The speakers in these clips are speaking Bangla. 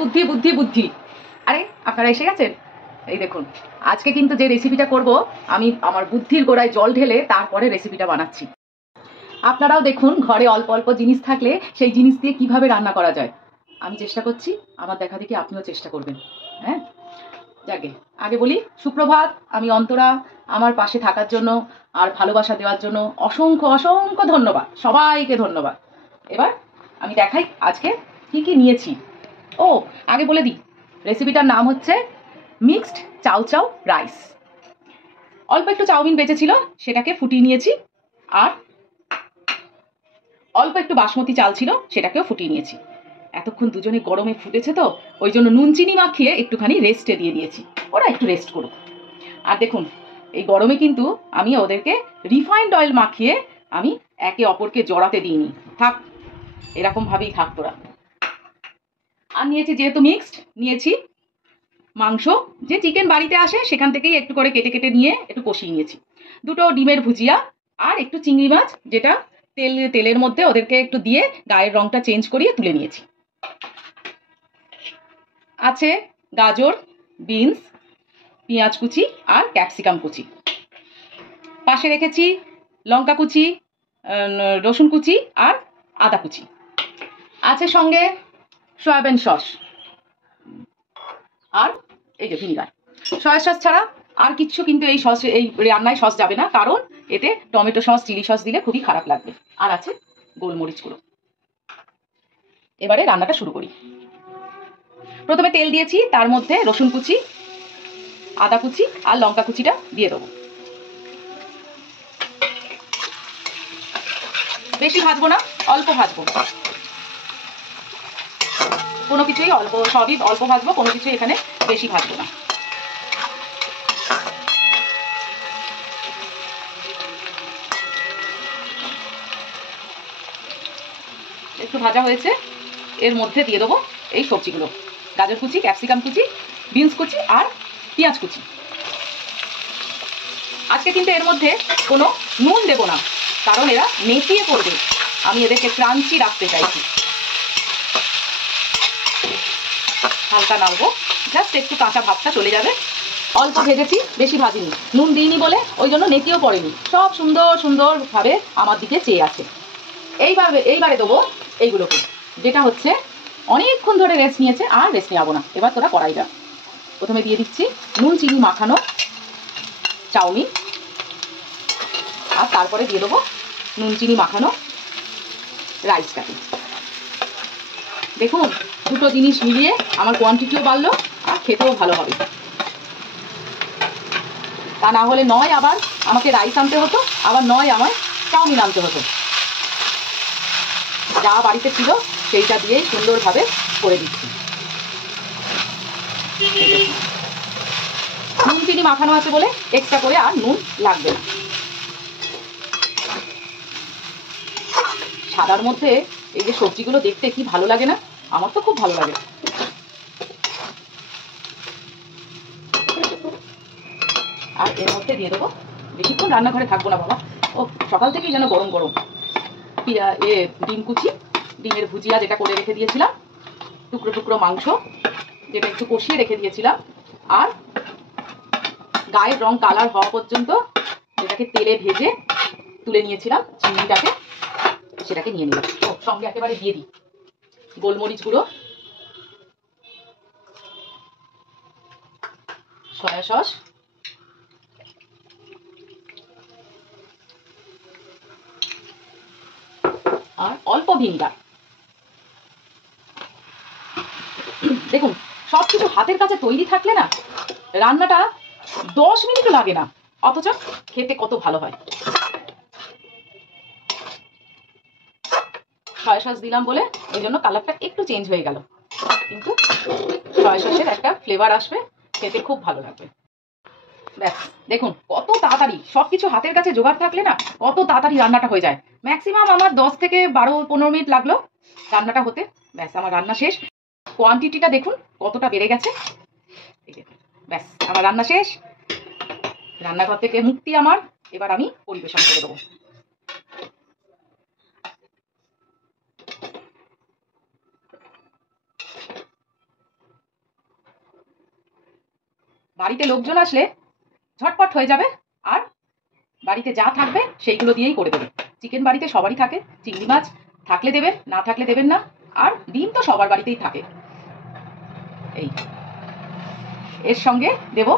বুদ্ধি বুদ্ধি বুদ্ধি বুদ্ধি। আরে আপনারা এসে গেছেন। এই দেখুন, আজকে কিন্তু যে রেসিপিটা করব, আমি আমার বুদ্ধির গোড়ায় জল ঢেলে তারপরে রেসিপিটা বানাচ্ছি। আপনারাও দেখুন, ঘরে অল্প অল্প জিনিস থাকলে সেই জিনিস দিয়ে কিভাবে রান্না করা যায়। আমি চেষ্টা করছি, আমার দেখা দেখি আপনিও চেষ্টা করবেন। হ্যাঁ, যাকে আগে বলি সুপ্রভাত। আমি অন্তরা। আমার পাশে থাকার জন্য আর ভালোবাসা দেওয়ার জন্য অসংখ্য অসংখ্য ধন্যবাদ, সবাইকে ধন্যবাদ। এবার আমি দেখাই আজকে কি কি নিয়েছি। ও, আগে বলে দিই, রেসিপিটার নাম হচ্ছে মিক্সড চাউ চাউ রাইস। অল্প একটু চাউমিন বেঁচেছিল, সেটাকে ফুটিয়ে নিয়েছি। আর অল্প একটু বাসমতি চাল ছিল, সেটাকেও ফুটিয়ে নিয়েছি। এতক্ষণ দুজনে গরমে ফুটেছে তো, ওই জন্য নুন চিনি মাখিয়ে একটুখানি রেস্টে দিয়ে দিয়েছি, ওরা একটু রেস্ট করুক। আর দেখুন, এই গরমে কিন্তু আমি ওদেরকে রিফাইন্ড অয়েল মাখিয়ে আমি একে অপরকে জড়াতে দিইনি। থাক, এরকম ভাবেই থাক তোরা। আর নিয়েছি, যেহেতু মিক্সড, নিয়েছি মাংস। যে চিকেন বাড়িতে আসে সেখান থেকেই একটু করে কেটে কেটে নিয়ে একটু কষিয়ে নিয়েছি। দুটো ডিমের ভুজিয়া আর একটু চিংড়ি মাছ, যেটা তেলের মধ্যে ওদেরকে একটু দিয়ে গায়ের রংটা চেঞ্জ করিয়ে তুলে নিয়েছি। আছে গাজর, বিনস, পেঁয়াজ কুচি আর ক্যাপসিকাম কুচি। পাশে রেখেছি লঙ্কা কুচি, রসুন কুচি আর আদা কুচি। আছে সঙ্গে সয়াবিন সস আর এই যে ভিনিগার। সয়া সস ছাড়া আর কিচ্ছু কিন্তু এই সস, এই রান্নায় সস যাবে না, কারণ এতে টমেটো সস, চিলি সস দিলে খুবই খারাপ লাগবে। আর আছে গোলমরিচ গুঁড়ো। এবারে রান্নাটা শুরু করি। প্রথমে তেল দিয়েছি, তার মধ্যে রসুন কুচি, আদা কুচি আর লঙ্কা কুচিটা দিয়ে দেবো। বেশি ভাজবো না, অল্প ভাজবো। কোনো কিছুই অল্প, সবই অল্প ভাজবো, কোনো কিছুই এখানে বেশি ভাজবো না। একটু ভাজা হয়েছে, এর মধ্যে দিয়ে দেবো এই সবজিগুলো, গাজর কুচি, ক্যাপসিকাম কুচি, বিনস কুচি আর পেঁয়াজ কুচি। আজকে কিন্তু এর মধ্যে কোনো নুন দেবো না, কারণ এরা নেতিয়ে পড়বে। আমি এদেরকে ক্রাঞ্চি রাখতে চাইছি। হালকা নাড়বো, জাস্ট একটু কাঁচা ভাবটা চলে যাবে। অল্প ভেজেছি, বেশি ভাজিনি, নুন দিইনি বলে ওই জন্য নেতিয়েও পড়েনি। সব সুন্দর সুন্দরভাবে আমার দিকে চেয়ে আছে। এইবারে দেবো এইগুলোকে, যেটা হচ্ছে অনেকক্ষণ ধরে রেস্ট নিয়েছে, আর রেস্ট নেওয়াবো না। এবার তোরা কড়াইটা প্রথমে দিয়ে দিচ্ছি নুন চিনি মাখানো চাউমিন, আর তারপরে দিয়ে দেবো নুন চিনি মাখানো রাইসটাকে। দেখুন, দুটো জিনিস মিলিয়ে আমার কোয়ান্টিটিও বাড়লো আর খেতেও ভালো হবে। তা না হলে নয় আবার আমাকে রাইস আনতে হতো, আবার নয় আমার চাউমিন আনতে হতো। যা বাড়িতে ছিল সেইটা দিয়েই সুন্দরভাবে করে দিচ্ছি। নুন চিনি মাখানো আছে বলে এক্সট্রা করে আর নুন লাগবে না। সাদার মধ্যে এই যে সবজিগুলো দেখতে কি ভালো লাগে না? আমার তো খুব ভালো লাগে। আর এর মধ্যে দিয়ে দেবো, বেশিক্ষণ রান্নাঘরে থাকবো না বাবা, ও সকাল থেকেই যেন গরম গরম ডিম কুচি, ডিমের ভুজিয়া যেটা করে রেখে দিয়েছিলাম, টুকরো টুকরো মাংস যেটা একটু কষিয়ে রেখে দিয়েছিলাম, আর গায়ের রং কালার হওয়া পর্যন্ত যেটাকে তেলে ভেজে তুলে নিয়েছিলাম চিংড়িটাকে, সেটাকে নিয়ে নিলাম। ও সঙ্গে একেবারে দিয়ে দিই গোলমরিচ গুঁড়ো, সয়া সস, আর অল্প ভিনিগার। দেখুন, সবকিছু হাতের কাছে তৈরি থাকলে না, রান্নাটা 10 মিনিটও লাগে না, অথচ খেতে কত ভালো হয়। সয়া সস দিলাম বলে ওই জন্য কালারটা একটু চেঞ্জ হয়ে গেল, কিন্তু সয়া সসের একটা ফ্লেভার আসবে, খেতে খুব ভালো লাগবে। ব্যাস দেখুন কত তাড়াতাড়ি সবকিছু হাতের কাছে জোগাড় থাকলে না, কত তাড়াতাড়ি রান্নাটা হয়ে যায়। ম্যাক্সিমাম আমার 10 থেকে 12-15 মিনিট লাগলো রান্নাটা হতে। ব্যাস আমার রান্না শেষ। কোয়ান্টিটিটা দেখুন কতটা বেড়ে গেছে। ব্যাস আমার রান্না শেষ, রান্নাঘর থেকে মুক্তি আমার। এবার আমি পরিবেশন করে দেবো। বাড়িতে লোকজন আসলে ঝটপট হয়ে যাবে, আর বাড়িতে যা থাকবে সেইগুলো দিয়েই করে দেবে। চিকেন বাড়িতে সবারই থাকে, চিংড়ি মাছ থাকলে দেবেন, না থাকলে দেবেন না, আর ডিম তো সবার বাড়িতেই থাকে। এই এর সঙ্গে দেব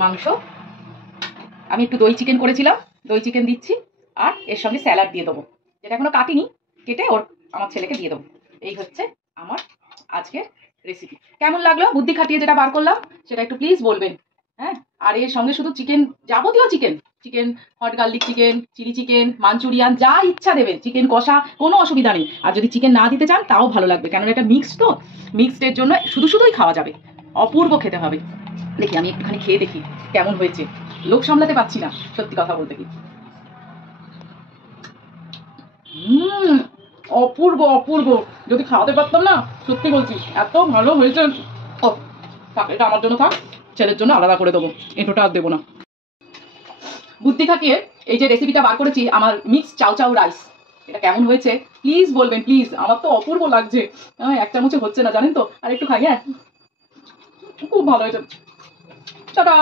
মাংস, আমি একটু দই চিকেন করেছিলাম, দই চিকেন দিচ্ছি, আর এর সঙ্গে স্যালাড দিয়ে দেবো, যেটা এখনো কাটিনি, কেটে আমার ছেলেকে দিয়ে দেবো। এই হচ্ছে আমার আজকের রেসিপি। কেমন লাগলো বুদ্ধি খাটিয়ে যেটা বার করলাম সেটা একটু প্লিজ বলবেন। হ্যাঁ, আর এর সঙ্গে শুধু চিকেন, যাবতীয় chicken, chicken hot garlic chicken, chilli chicken, Manchurian, যা ইচ্ছা দেবেন, চিকেন কষা, কোনো অসুবিধা নেই। আর যদি চিকেন না দিতে চান তাও ভালো লাগবে, কেননা এটা মিক্সড, তো মিক্সডের জন্য শুধুই খাওয়া যাবে, অপূর্ব খেতে হবে। দেখি আমি একটুখানি খেয়ে দেখি কেমন হয়েছে, লোক সামলাতে পারছি না সত্যি কথা বলতে কি। অপূর্ব অপূর্ব, যদি খাওয়াতে পারতাম না, সত্যি বলছি এত ভালো হয়েছে। ও থাক, এটা আমার জন্য থাক, ছেলের জন্য আলাদা করে দেবো, এঁটোটা আর দেবো না। বুদ্ধি খাটিয়ে এই যে রেসিপিটা বার করেছি, আমার মিক্স চাউ চাউ রাইস, এটা কেমন হয়েছে প্লিজ বলবেন প্লিজ। আমার তো অপূর্ব লাগছে, এক চামচে হচ্ছে না জানেন তো, আর একটু খাই। হ্যাঁ, খুব ভালো হয়েছে। টাটা।